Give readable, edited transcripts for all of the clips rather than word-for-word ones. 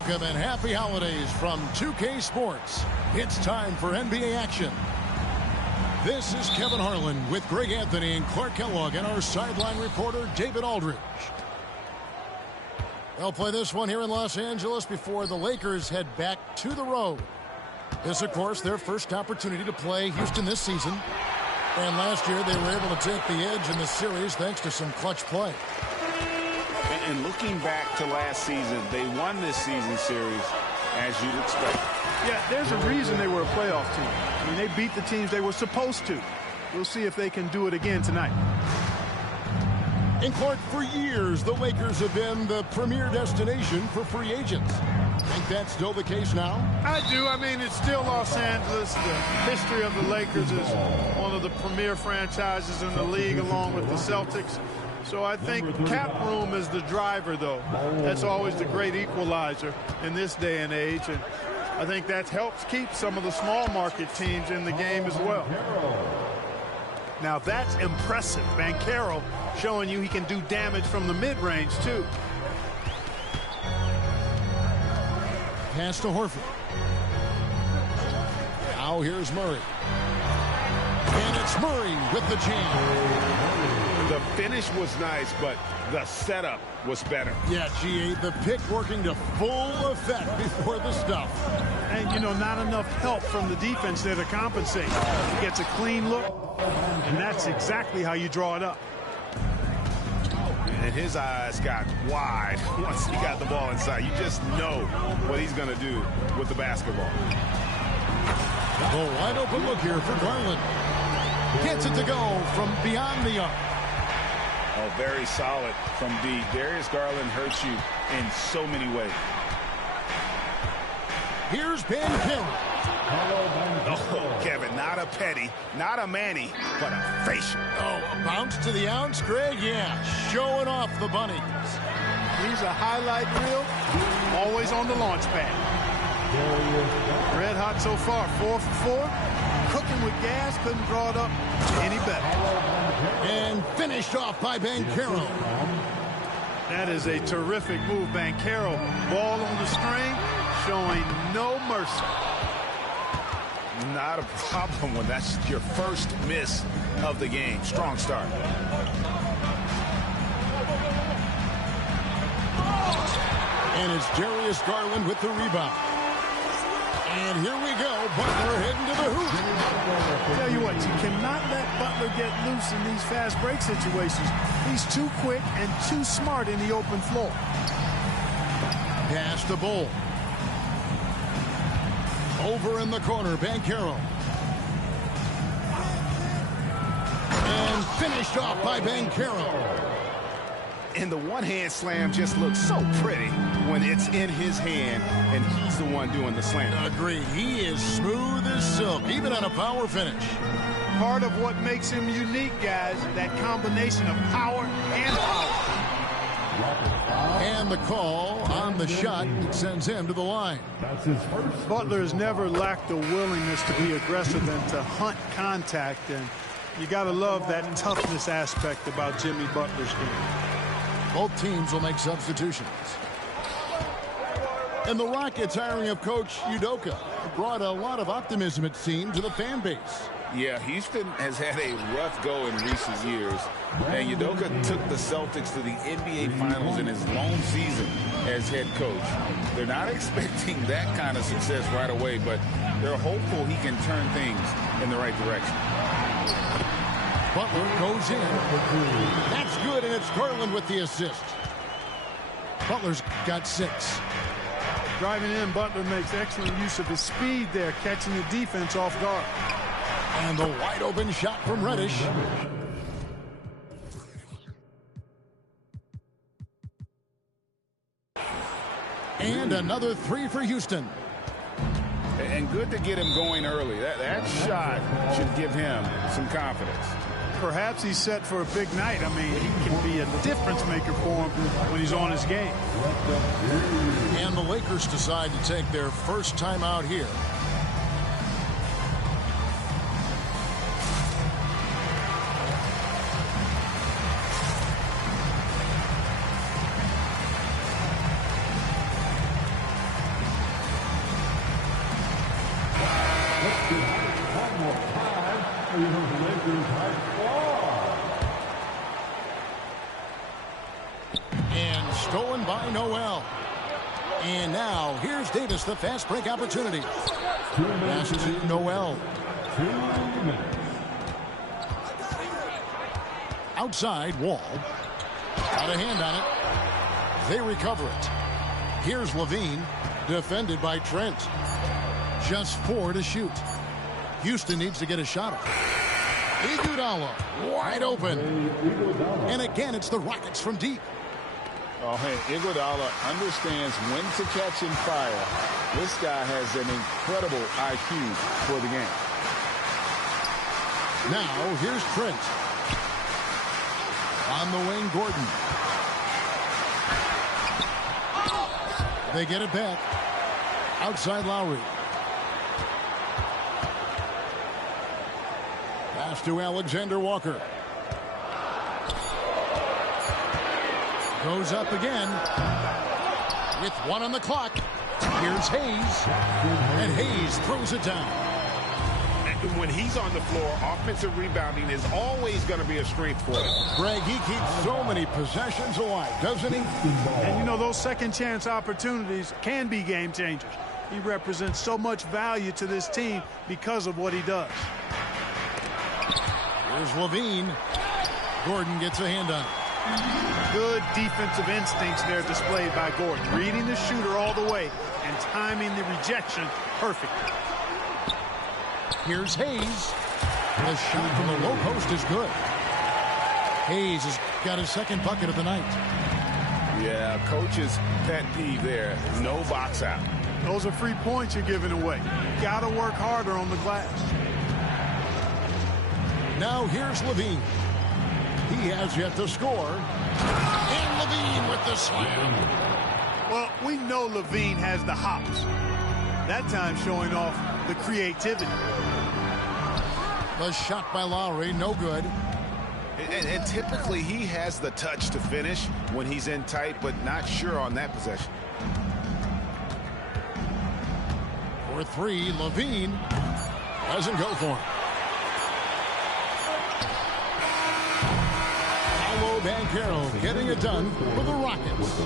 Welcome and happy holidays from 2K Sports. It's time for NBA action. This is Kevin Harlan with Greg Anthony and Clark Kellogg and our sideline reporter David Aldridge. They'll play this one here in Los Angeles before the Lakers head back to the road. This, of course, their first opportunity to play Houston this season. And last year they were able to take the edge in the series thanks to some clutch play. And looking back to last season, they won this season series as you'd expect. Yeah, there's a reason they were a playoff team. I mean, they beat the teams they were supposed to. We'll see if they can do it again tonight. And Clark, for years, the Lakers have been the premier destination for free agents. Think that's still the case now? I do. I mean, it's still Los Angeles. The history of the Lakers is one of the premier franchises in the league, along with the Celtics. So I think cap room is the driver, though. That's always the great equalizer in this day and age. And I think that helps keep some of the small market teams in the game as well. Now that's impressive. Banchero showing you he can do damage from the mid-range, too. Pass to Horford. Now here's Murray. And it's Murray with the jam. The finish was nice, but the setup was better. Yeah, GA, the pick working to full effect before the stuff. And, you know, not enough help from the defense there to compensate. He gets a clean look, and that's exactly how you draw it up. And his eyes got wide once he got the ball inside. You just know what he's going to do with the basketball. A wide open look here for Garland. Gets it to go from beyond the arc. Oh, very solid from D. Darius Garland hurts you in so many ways. Here's Banchero. Oh, Kevin, not a petty, not a Manny, but a facial. Oh, a bounce to the ounce, Greg? Yeah, showing off the bunnies. He's a highlight reel, always on the launch pad. Red hot so far, 4 for 4. Cooking with gas, couldn't draw it up any better. And finished off by Banchero. That is a terrific move, Banchero. Ball on the string, showing no mercy. Not a problem when that's your first miss of the game. Strong start. And it's Darius Garland with the rebound. And here we go, Butler heading to the hoop. Tell you what, you cannot let Butler get loose in these fast break situations. He's too quick and too smart in the open floor. Pass to Bull. Over in the corner, Banchero. And finished off by Banchero. And the one-hand slam just looks so pretty when it's in his hand, and he's the one doing the slam. Agreed. He is smooth as silk, even on a power finish. Part of what makes him unique, guys, that combination of power and power. And the call on the shot sends him to the line. That's his first. Butler has never lacked the willingness to be aggressive and to hunt contact, and you got to love that toughness aspect about Jimmy Butler's game. Both teams will make substitutions. And the Rockets hiring of Coach Udoka brought a lot of optimism, it seemed, to the fan base. Yeah, Houston has had a rough go in recent years. And Udoka took the Celtics to the NBA Finals in his lone season as head coach. They're not expecting that kind of success right away, but they're hopeful he can turn things in the right direction. Butler goes in. That's good, and it's Garland with the assist. Butler's got 6. Driving in, Butler makes excellent use of his speed there, catching the defense off guard. And the wide open shot from Reddish. And another 3 for Houston. And good to get him going early. That shot should give him some confidence. Perhaps he's set for a big night. I mean, he can be a difference maker for him when he's on his game. And the Lakers decide to take their first time out here. stolen by Noel. And now, here's Davis, the fast break opportunity. Pass to Noel. Outside, Wall. Got a hand on it. They recover it. Here's Liveee, defended by Trent. Just 4 to shoot. Houston needs to get a shot up. Iguodala, wide open. And again, it's the Rockets from deep. Oh, hey, Iguodala understands when to catch and fire. This guy has an incredible IQ for the game. Now, here's Trent. On the wing, Gordon. They get it back. Outside Lowry. Pass to Alexander Walker. Goes up again. With 1 on the clock. Here's Hayes. And Hayes throws it down. And when he's on the floor, offensive rebounding is always going to be a strength for him. Greg, he keeps so many possessions alive, doesn't he? And you know, those second chance opportunities can be game changers. He represents so much value to this team because of what he does. Here's Liveee. Gordon gets a hand on it. Good defensive instincts there displayed by Gordon. Reading the shooter all the way and timing the rejection perfectly. Here's Hayes. The shot from the low post is good. Hayes has got his second bucket of the night. Yeah, coach's pet peeve there. No box out. Those are free points you're giving away. Got to work harder on the glass. Now here's Liveee. He has yet to score. And Liveee with the slam. Well, we know Liveee has the hops. That time showing off the creativity. The shot by Lowry, no good. And typically he has the touch to finish when he's in tight, but not sure on that possession. For 3, Liveee doesn't go for him. Banchero getting it done for the Rockets.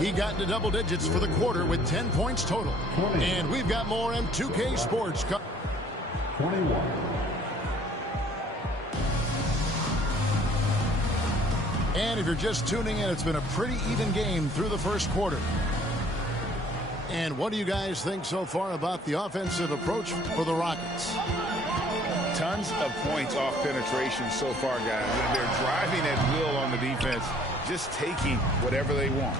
He got into double digits for the quarter with 10 points total. And we've got more on 2K Sports. 21. And if you're just tuning in, it's been a pretty even game through the first quarter. And what do you guys think so far about the offensive approach for the Rockets? Tons of points off penetration so far, guys. And they're driving at will on the defense, just taking whatever they want.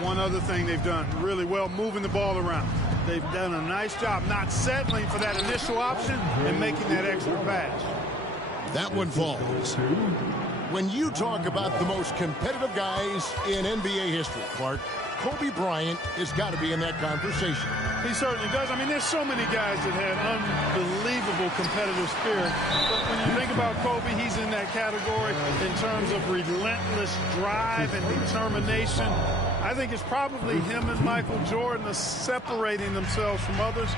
One other thing they've done really well, moving the ball around. They've done a nice job not settling for that initial option and making that extra pass. That one falls. When you talk about the most competitive guys in NBA history, Clark, Kobe Bryant has got to be in that conversation. He certainly does. I mean, there's so many guys that had unbelievable competitive spirit. But when you think about Kobe, he's in that category in terms of relentless drive and determination. I think it's probably him and Michael Jordan are separating themselves from others.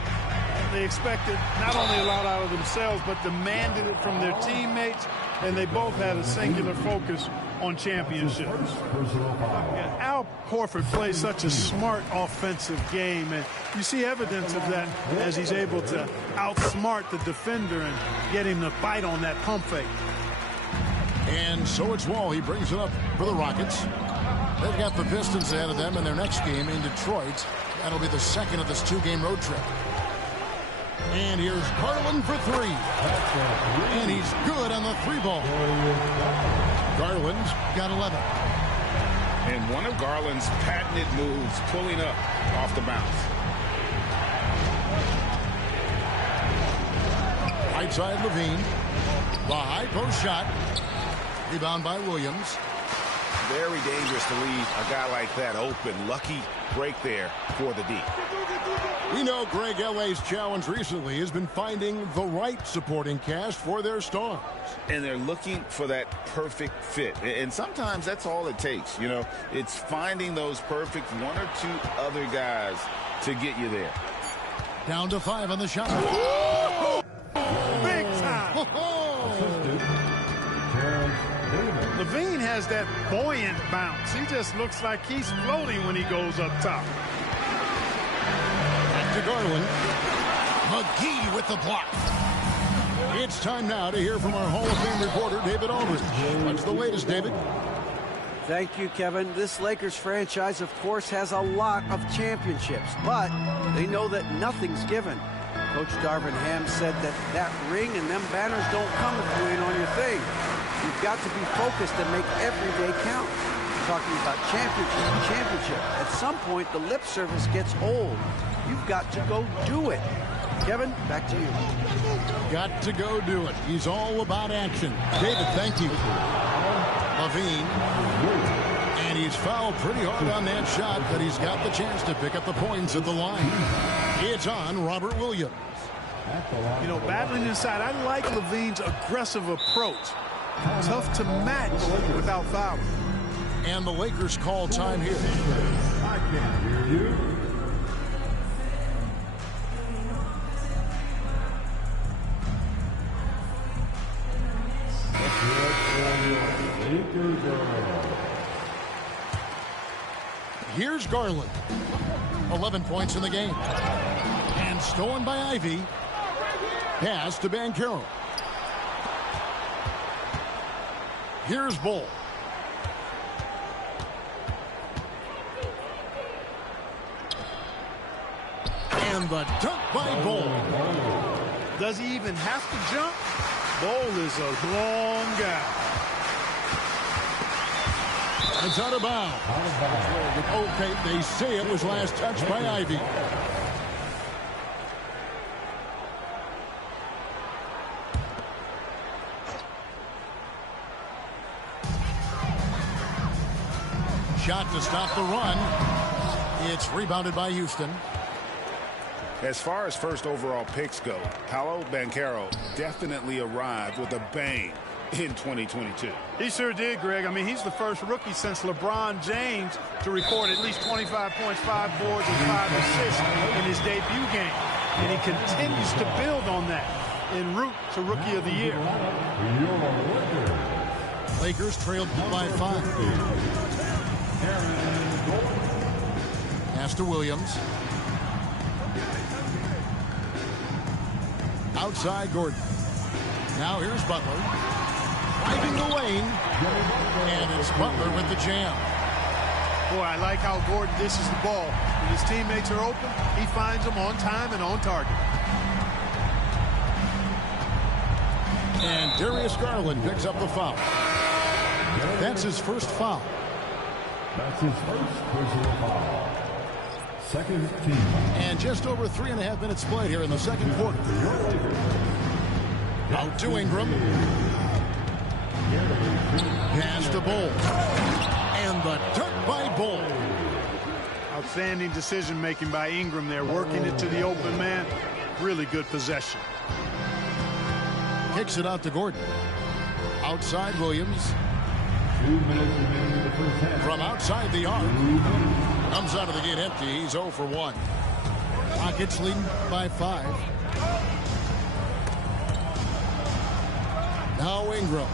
They expected not only a lot out of themselves, but demanded it from their teammates, and they both had a singular focus on championships. Yeah, Al Horford plays such a smart offensive game, and you see evidence of that as he's able to outsmart the defender and get him to bite on that pump fake. And so it's Wall. He brings it up for the Rockets. They've got the Pistons ahead of them in their next game in Detroit. That'll be the second of this 2-game road trip. And here's Garland for 3. And he's good on the 3-ball. Garland's got 11. And one of Garland's patented moves, pulling up off the bounce. Right side, Liveee. The high post shot. Rebound by Williams. Very dangerous to leave a guy like that open. Lucky break there for the D. We know Greg LA's challenge recently has been finding the right supporting cast for their stars. And they're looking for that perfect fit. And sometimes that's all it takes. You know, it's finding those perfect 1 or 2 other guys to get you there. Down to 5 on the shot. Big time. Liveee has that buoyant bounce. He just looks like he's floating when he goes up top. Back to Garland. McGee with the block. It's time now to hear from our Hall of Fame reporter, David Aldridge. What's the latest, David? Thank you, Kevin. This Lakers franchise, of course, has a lot of championships, but they know that nothing's given. Coach Darvin Ham said that ring and them banners don't come if you ain't on your thing. You've got to be focused and make every day count. Talking about championship. At some point, the lip service gets old. You've got to go do it. Kevin, back to you. Got to go do it. He's all about action. David, thank you. Liveee. And he's fouled pretty hard on that shot, but he's got the chance to pick up the points at the line. It's on Robert Williams. You know, battling inside, I like Levee's aggressive approach. Tough to match without fouling. And the Lakers call time here. I can't hear you. Here's Garland. 11 points in the game. And stolen by Ivy. Pass to Banchero. Here's Bull. And the dunk by Bull. Does he even have to jump? Bull is a long guy. It's out of bounds. Okay, they say it was last touched by Ivy. Shot to stop the run. It's rebounded by Houston. As far as first overall picks go, Paolo Banchero definitely arrived with a bang in 2022. He sure did, Greg. I mean, he's the first rookie since LeBron James to record at least 25 points, 5 boards, and 5 assists in his debut game. And he continues to build on that en route to Rookie of the Year. Lakers trailed by 5. Pass to Williams. Outside Gordon. Now here's Butler. Driving the lane. And it's Butler with the jam. Boy, I like how Gordon dishes the ball. When his teammates are open, he finds them on time and on target. And Darius Garland picks up the foul. That's his first foul. That's his first personal foul. Second team. And just over 3.5 minutes played here in the second quarter. Out to Ingram. Pass to Bull. And the dunk by Bull. Outstanding decision making by Ingram there, working it to the open man. Really good possession. Kicks it out to Gordon. Outside Williams. 2 minutes remaining in the first half. From outside the arc. Comes out of the gate empty. He's 0 for 1. Rockets leading by 5. Now Ingram.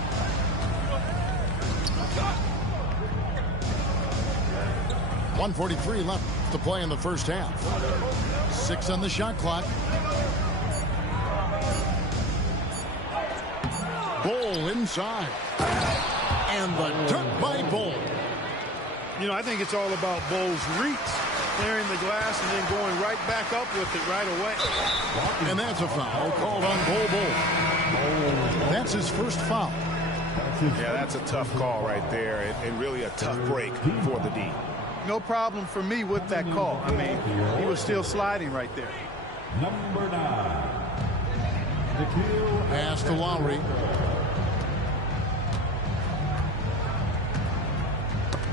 .143 left to play in the first half. 6 on the shot clock. Bull inside. And the dunk by Bull. You know, I think it's all about Bull's reach, clearing the glass and then going right back up with it right away. And that's a foul called on Bull. That's his first foul. Yeah, that's a tough call right there, and really a tough break for the D. No problem for me with that call. I mean, he was still sliding right there. Number 9. Pass to Lowry.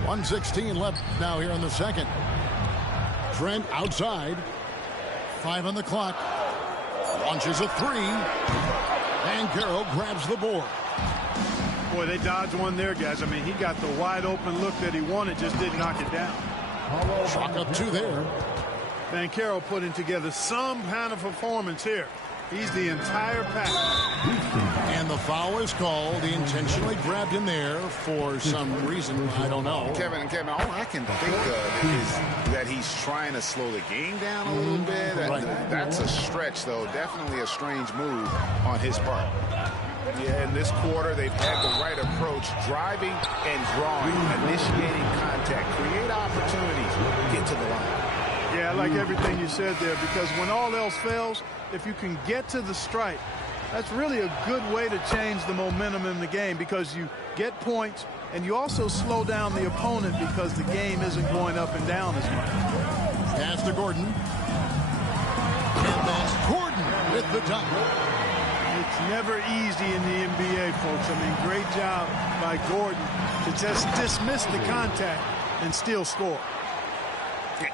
.116 left now here in the second. Trent outside. 5 on the clock. Launches a 3. Banchero grabs the board. Boy, they dodged one there, guys. I mean, he got the wide open look that he wanted, just didn't knock it down. Chalk up 2 there. Banchero putting together some kind of performance here. He's the entire pack. And the foul is called. He intentionally grabbed him there for some reason. I don't know. Kevin, all I can think of is that he's trying to slow the game down a little bit. That's a stretch, though. Definitely a strange move on his part. Yeah, in this quarter, they've had the right approach, driving and drawing, initiating contact, create opportunities, get to the line. Yeah, I like everything you said there, because when all else fails, if you can get to the stripe, that's really a good way to change the momentum in the game, because you get points and you also slow down the opponent because the game isn't going up and down as much. Pass to Gordon. And that's Gordon with the dunk. It's never easy in the NBA, folks. I mean, great job by Gordon to just dismiss the contact and still score.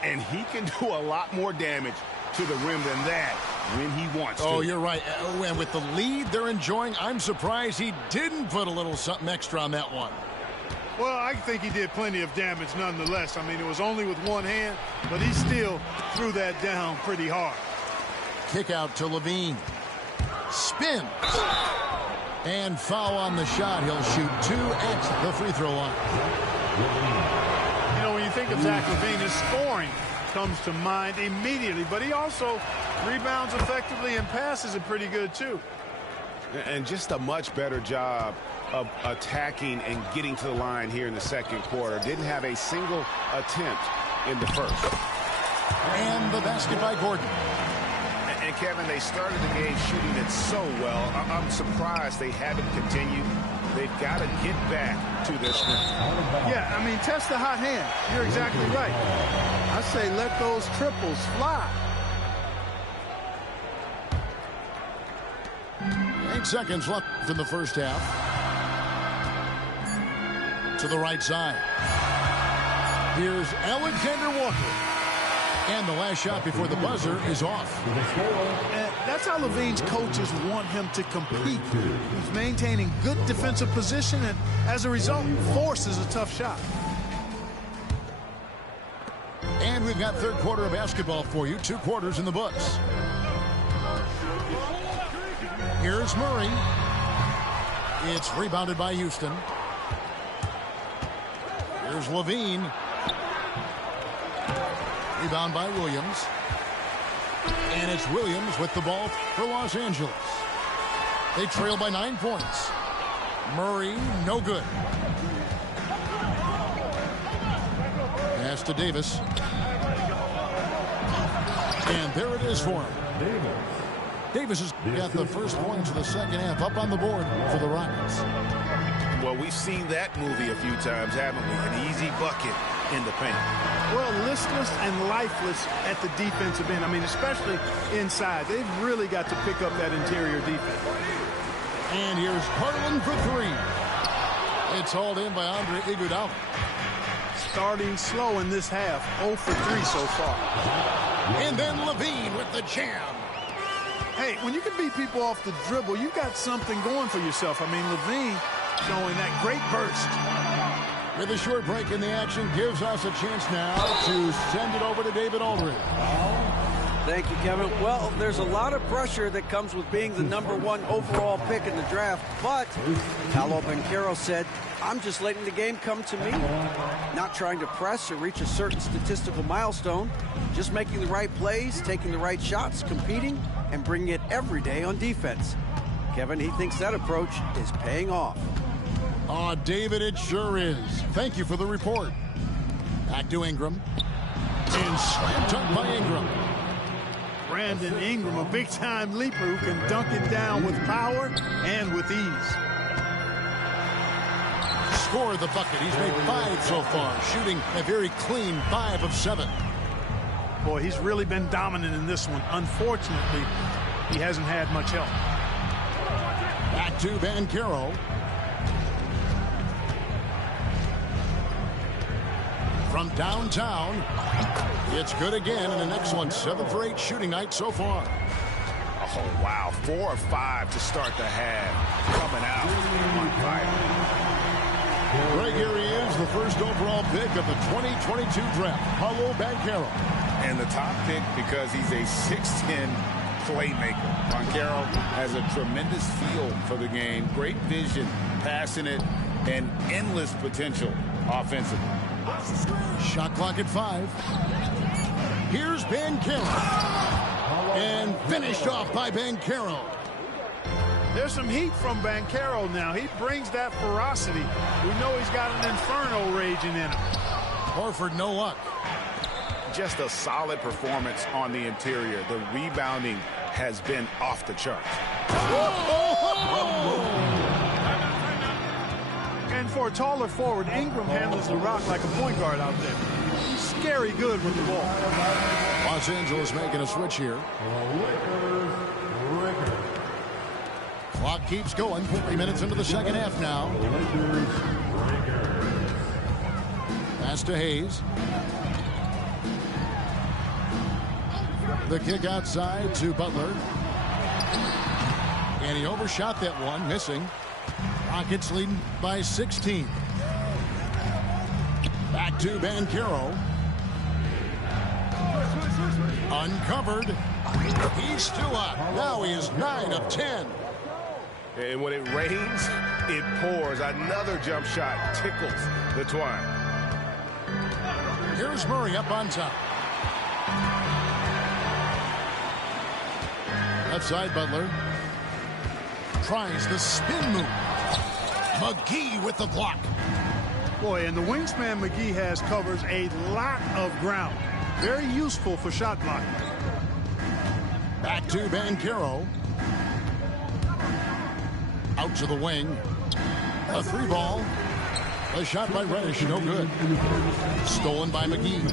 And he can do a lot more damage to the rim than that when he wants to. Oh, you're right. And with the lead they're enjoying, I'm surprised he didn't put a little something extra on that one. Well, I think he did plenty of damage nonetheless. I mean, it was only with one hand, but he still threw that down pretty hard. Kick out to Liveee. Spins. And foul on the shot. He'll shoot 2 at the free throw line. You know, when you think of Zach LaVine, his scoring comes to mind immediately, but he also rebounds effectively and passes it pretty good too. And just a much better job of attacking and getting to the line here in the second quarter. Didn't have a single attempt in the first. And the basket by Gordon. And Kevin, they started the game shooting it so well. I'm surprised they haven't continued. They've got to get back to this rim. Yeah, I mean, test the hot hand. You're exactly right. I say let those triples fly. 8 seconds left in the first half. To the right side. Here's Alexander Walker. And the last shot before the buzzer is off. And that's how LaVine's coaches want him to compete. He's maintaining good defensive position and, as a result, forces a tough shot. And we've got third quarter of basketball for you. 2 quarters in the books. Here's Murray. It's rebounded by Houston. Here's Liveee. Rebound by Williams. And it's Williams with the ball for Los Angeles. They trail by 9 points. Murray, no good. Pass to Davis. And there it is for him. Davis has got the first points of the second half up on the board for the Rockets. Well, we've seen that movie a few times, haven't we? An easy bucket in the paint. Well, listless and lifeless at the defensive end. I mean, especially inside. They've really got to pick up that interior defense. And here's Harlan for 3. It's hauled in by Andre Iguodala. Starting slow in this half. 0 for 3 so far. And then Liveee with the jam. Hey, when you can beat people off the dribble, you've got something going for yourself. I mean, Liveee showing that great burst. With a short break in the action, gives us a chance now to send it over to David Aldridge. Thank you, Kevin. Well, there's a lot of pressure that comes with being the #1 overall pick in the draft, but Paolo Banchero said, I'm just letting the game come to me. Not trying to press or reach a certain statistical milestone, just making the right plays, taking the right shots, competing, and bringing it every day on defense. Kevin, he thinks that approach is paying off. Oh, David, it sure is. Thank you for the report. Back to Ingram. And slam dunk by Ingram. Brandon Ingram, a big-time leaper who can dunk it down with power and with ease. Scored the bucket. He's made 5 so far, shooting a very clean 5 of 7. Boy, he's really been dominant in this one. Unfortunately, he hasn't had much help. Back to Banchero. From downtown, it's good again, and the next one, 7 for 8 shooting night so far. Oh, wow. 4 of 5 to start the half. Coming out on fire. Right here he is, the first overall pick of the 2022 draft, Paolo Banchero. And the top pick because he's a 6'10" playmaker. Banchero has a tremendous feel for the game, great vision, passing it, and endless potential offensively. Shot clock at 5. Here's Banchero. And finished off by Banchero. There's some heat from Banchero now. He brings that ferocity. We know he's got an inferno raging in him. Horford, no luck. Just a solid performance on the interior. The rebounding has been off the charts. And for a taller forward, Ingram handles the rock like a point guard out there. He's scary good with the ball. Los Angeles making a switch here. Clock keeps going. 3 minutes into the second half now. Pass to Hayes. The kick outside to Butler. And he overshot that one, missing. Rockets leading by 16. Back to Banchero. Uncovered. He's still up. Now he is 9 of 10. And when it rains, it pours. Another jump shot tickles the twine. Here's Murray up on top. Left side, Butler. Tries the spin move. McGee with the block. Boy, and the wingspan McGee has covers a lot of ground. Very useful for shot blocking. Back to Banchero. Out to the wing. A 3 ball. A shot by Reddish, no good. Stolen by McGee.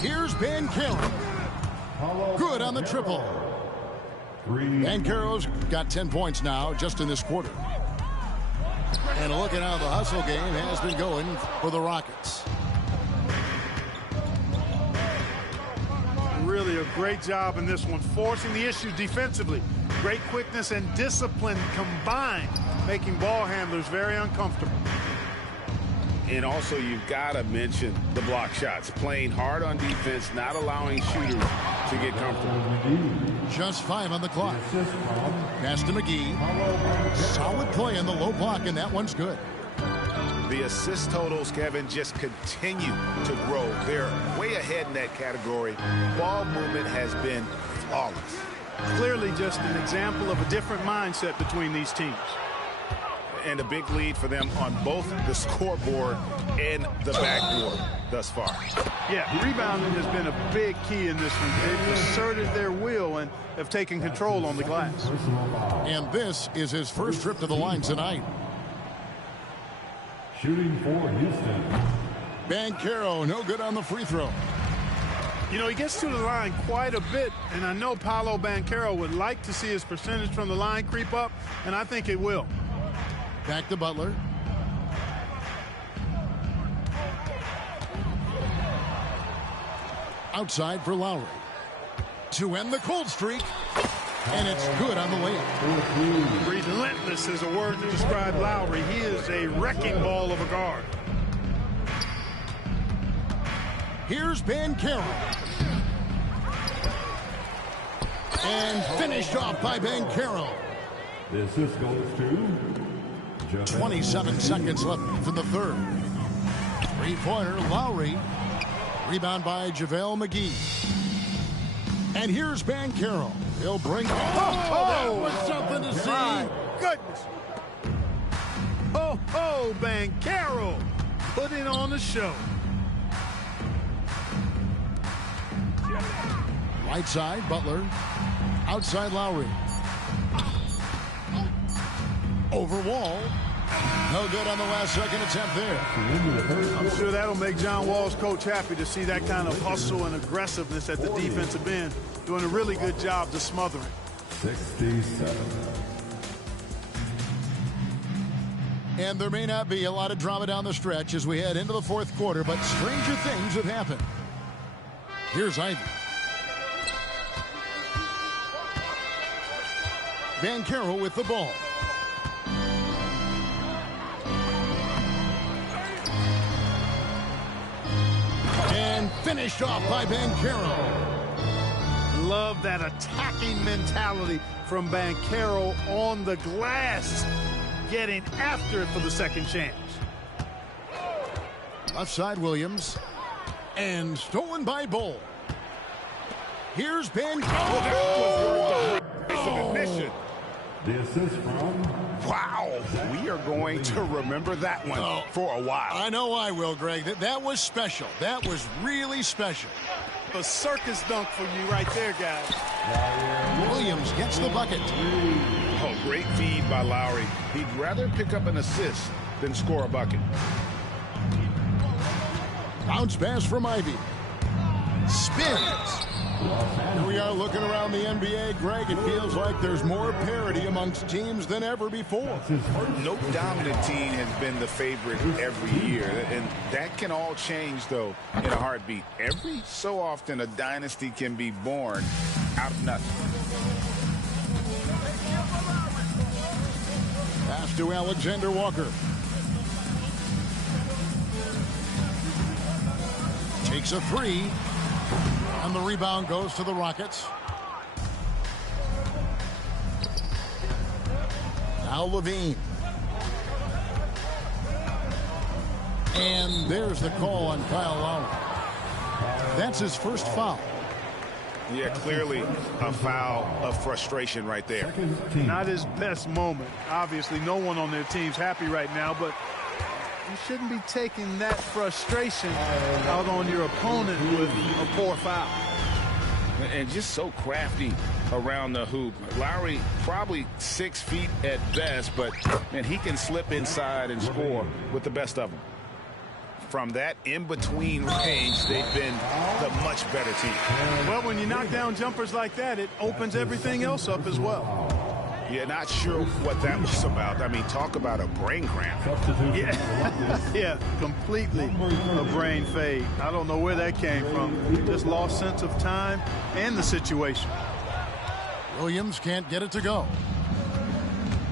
Here's Banchero. Good on the triple. Banchero's got 10 points now just in this quarter. And look at how the hustle game has been going for the Rockets. Really a great job in this one, forcing the issue defensively. Great quickness and discipline combined, making ball handlers very uncomfortable. And also, you've got to mention the block shots. Playing hard on defense, not allowing shooters to get comfortable. Just 5 on the clock. Pass to McGee. Solid play in the low block, and that one's good. The assist totals, Kevin, just continue to grow. They're way ahead in that category. Ball movement has been flawless. Clearly just an example of a different mindset between these teams. And a big lead for them on both the scoreboard and the backboard thus far. Yeah, rebounding has been a big key in this one. They've asserted their will and have taken control on the glass. And this is his first trip to the line tonight. Shooting for Houston. Banchero, no good on the free throw. You know, he gets to the line quite a bit, and I know Paolo Banchero would like to see his percentage from the line creep up, and I think it will. Back to Butler. Outside for Lowry. To end the cold streak. And it's good on the layup. Relentless is a word to describe Lowry. He is a wrecking ball of a guard. Here's Banchero. And finished off by Banchero. The assist goes to 27 seconds left in the third. Three-pointer, Lowry. Rebound by JaVale McGee. And here's Banchero. He'll bring... that was something to see. My goodness. Banchero putting on the show. Right side, Butler. Outside, Lowry. Over wall. No good on the last second attempt there. I'm sure that'll make John Wall's coach happy to see that kind of hustle and aggressiveness at the defensive end. Doing a really good job to smother it. 67. And there may not be a lot of drama down the stretch as we head into the fourth quarter, but stranger things have happened. Here's Ivy. Banchero with the ball. And finished off by Banchero. love that attacking mentality from Banchero on the glass, getting after it for the second chance. Left side Williams. And stolen by Bull. Here's Ben. The assist from... Wow, we are going to remember that one for a while. I know I will, Greg. That was special. That was really special. A circus dunk for you right there, guys. Williams gets the bucket. Oh, great feed by Lowry. He'd rather pick up an assist than score a bucket. Bounce pass from Ivey. Spins. Here we are looking around the NBA, Greg. It feels like there's more parity amongst teams than ever before. No dominant team has been the favorite every year, and that can all change, though, in a heartbeat. Every so often, a dynasty can be born out of nothing. Pass to Alexander Walker. Takes a three. And the rebound goes to the Rockets. Now Liveee. And there's the call on Kyle Lowry. That's his first foul. Yeah, clearly a foul of frustration right there. Not his best moment. Obviously, no one on their team's happy right now, but you shouldn't be taking that frustration out on your opponent with a poor foul. And just so crafty around the hoop. Lowry probably 6 feet at best, but man, he can slip inside and score with the best of them. From that in-between range, they've been the much better team. Well, when you knock down jumpers like that, it opens everything else up as well. Yeah, not sure what that was about. I mean, talk about a brain cramp. Yeah, completely a brain fade. I don't know where that came from. Just lost sense of time and the situation. Williams can't get it to go.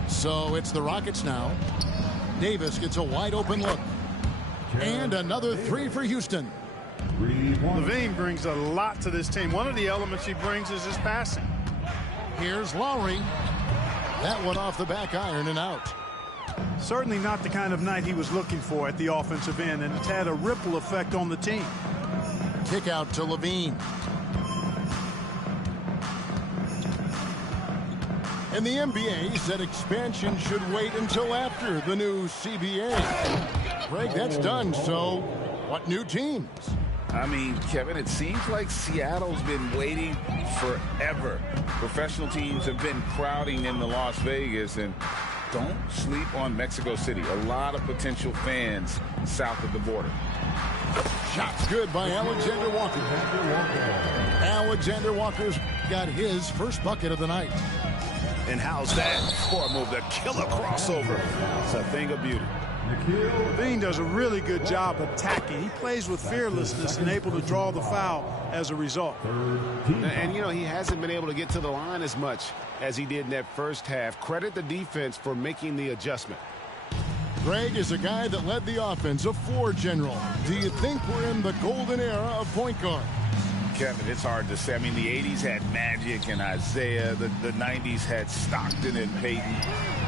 So it's the Rockets now. Davis gets a wide open look. And another three for Houston. Liveee brings a lot to this team. One of the elements he brings is his passing. Here's Lowry. That one off the back iron and out. Certainly not the kind of night he was looking for at the offensive end, and it's had a ripple effect on the team. Kick out to Liveee. And the NBA said expansion should wait until after the new CBA. Greg, that's done, so what new teams? I mean, Kevin, it seems like Seattle's been waiting forever. Professional teams have been crowding into Las Vegas, and don't sleep on Mexico City. A lot of potential fans south of the border. Shot's good by Alexander Walker. Alexander Walker's got his first bucket of the night. And how's that for a move? The killer crossover. It's a thing of beauty. Liveee does a really good job attacking. He plays with fearlessness and able to draw the foul as a result. And, you know, he hasn't been able to get to the line as much as he did in that first half. Credit the defense for making the adjustment. Greg is a guy that led the offense, a floor general. Do you think we're in the golden era of point guard? Kevin, it's hard to say. I mean, the 80s had Magic and Isaiah. The 90s had Stockton and Payton.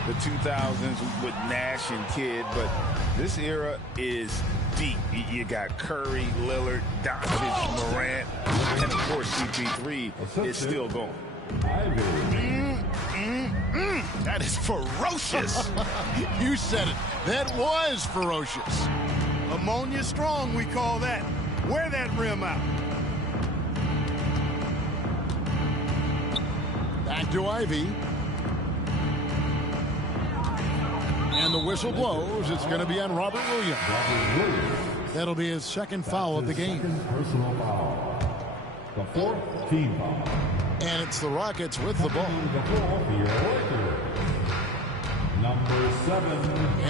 The 2000s with Nash and Kidd. But this era is deep. You got Curry, Lillard, Doncic, Morant, and, of course, CP3 is still going. That is ferocious. You said it. That was ferocious. Ammonia strong, we call that. Wear that rim out. Back to Ivey. And the whistle blows. It's going to be on Robert Williams. That'll be his second foul of the game. Personal foul. The fourth team foul. And it's the Rockets with the ball. Number 7.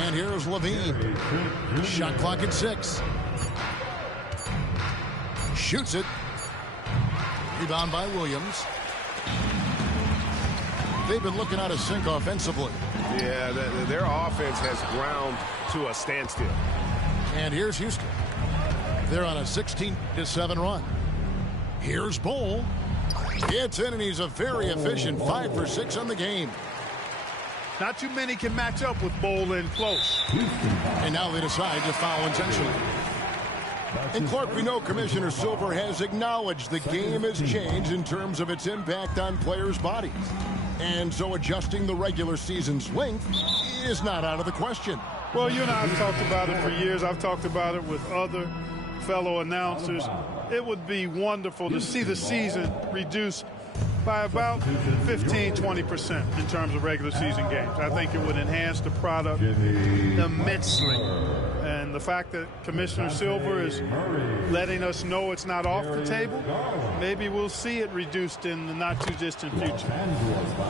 And here's Liveee. Shot clock at 6. Shoots it. Rebound by Williams. They've been looking out of sync offensively. Yeah, their offense has ground to a standstill. And here's Houston. They're on a 16-7 run. Here's Bull. It's in, and he's a very efficient 5 for 6 on the game. Not too many can match up with Bowl in close. And now they decide to foul intentionally. And Clark, we know Commissioner Silver has acknowledged the game has changed in terms of its impact on players' bodies. And so adjusting the regular season's length is not out of the question. Well, you and I have talked about it for years. I've talked about it with other fellow announcers. It would be wonderful to see the season reduced by about 15-20% in terms of regular season games. I think it would enhance the product immensely. And the fact that Commissioner Silver is letting us know it's not off the table, maybe we'll see it reduced in the not-too-distant future.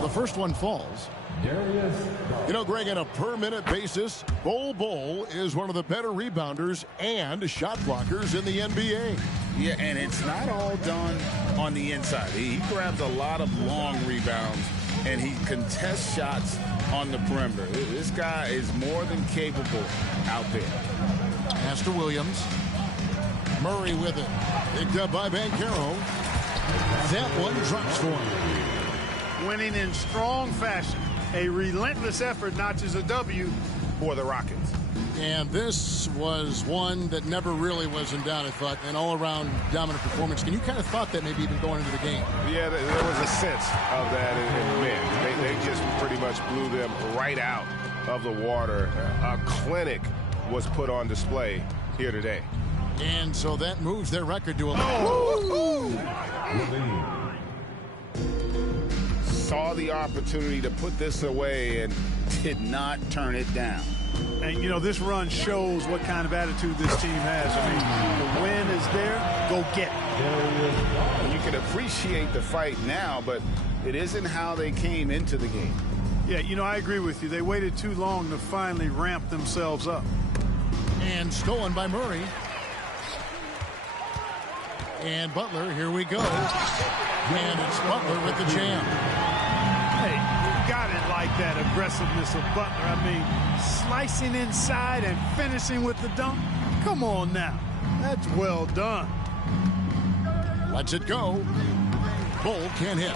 The first one falls. You know, Greg, on a per-minute basis, Bol is one of the better rebounders and shot blockers in the NBA. Yeah, and it's not all done on the inside. He grabs a lot of long rebounds, and he contests shots on the perimeter. This guy is more than capable out there. Pass to Williams. Murray with it. Picked up by Banchero. That one drops for him. Winning in strong fashion. A relentless effort notches a W for the Rockets. And this was one that never really was in doubt, I thought, an all-around dominant performance. And you kind of thought that maybe even going into the game. Yeah, there was a sense of that in men. They just pretty much blew them right out of the water. A clinic was put on display here today. And so that moves their record to 11. Saw the opportunity to put this away and did not turn it down. And, you know, this run shows what kind of attitude this team has. I mean, the win is there, go get it. You can appreciate the fight now, but it isn't how they came into the game. Yeah, you know, I agree with you. They waited too long to finally ramp themselves up. And stolen by Murray. And Butler, here we go. And it's Butler with the jam. Hey, you got it like that aggressiveness of Butler. I mean, slicing inside and finishing with the dunk. Come on now. That's well done. Lets it go. Bull can't hit.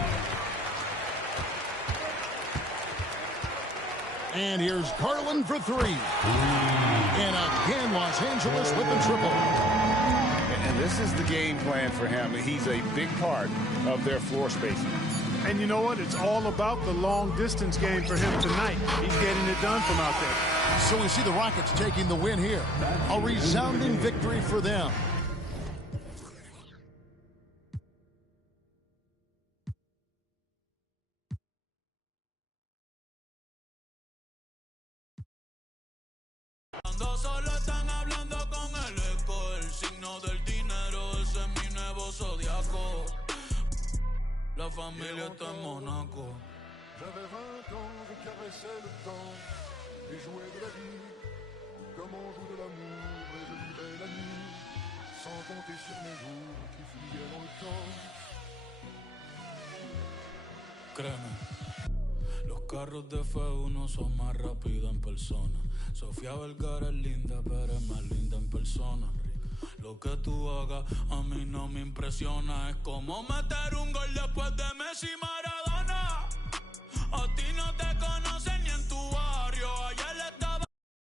And here's Garland for three. And again, Los Angeles with the triple. And this is the game plan for him. He's a big part of their floor spacing. And you know what? It's all about the long-distance game for him tonight. He's getting it done from out there. So we see the Rockets taking the win here. A resounding victory for them. Solo están hablando con el eco, el signo del dinero, ese es mi nuevo zodiaco. La familia está en Monaco. J'avais 20 ans, je caressais le temps et jouais de la vie comme on joue de l'amour et je vivais la nuit sans compter sur mes jours qui fuyaient dans le temps. Créeme, los carros de F1 son más rápidos en persona. Sofía Vergara es linda, pero es más linda en persona. Lo que tú hagas a mí no me impresiona. Es como meter un gol después de Messi y Maradona.